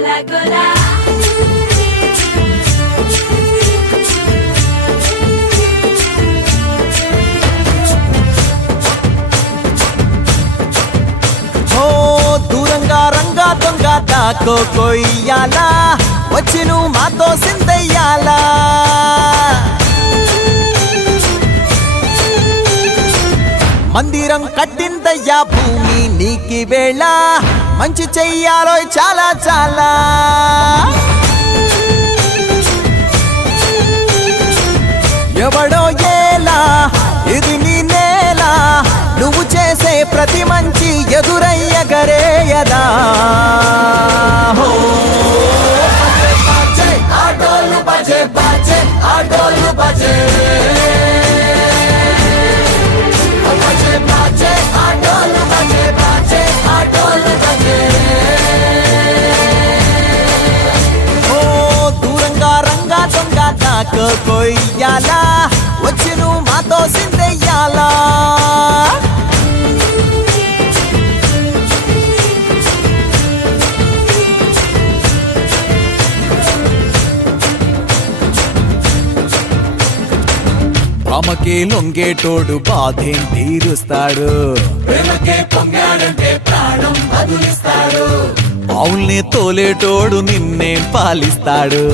గోలా గోలా దూరంగా రంగా దొంగ దాకో కొయ్యాలా వచ్చి నువ్వు మాతో సిందయ్యాలా మందిరం కట్టిందయ్యా భూమి నీకి వేళ మంచి చెయ్యాలో చాలా చాలా ఎవడో ఏలా ఇది నీ నేల నువ్వు చేసే ప్రతి మంచి ఎదురయ్యగరేయదా ఆటోలు బజే బాజే ఆటోలు బజే ఆటోలు బజే బాజే ఆటోలు బజే దూరంగా రంగా దొంగ నాకు కొయ్యాలా వచ్చి నువ్వు మాతో సిందెయ్యాలా ప్రేమకే లొంగేటోడు బాధేం తీరుస్తాడు ప్రేమకే పొంగాడంటే ప్రాణం బదులిస్తాడు పావుల్ని తోలేటోడు నిన్నేం పాలిస్తాడు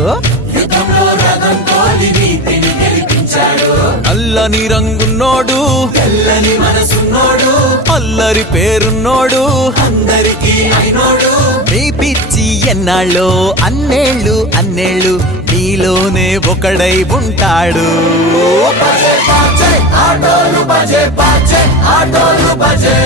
యుద్ధంలో రథం తోలి నీతిని గెలిపించాడు నల్లని రంగున్నోడు తెల్లని మనసున్నోడు అల్లరి పేరున్నోడు అందరికీ అయినోడు నీ పిచ్చి ఎన్నాళ్ళో అన్నేళ్ళు అన్నేళ్ళు నీలోనే ఒకడై ఉంటాడు ఆటోలు బజే బాజే ఆటోలు బజే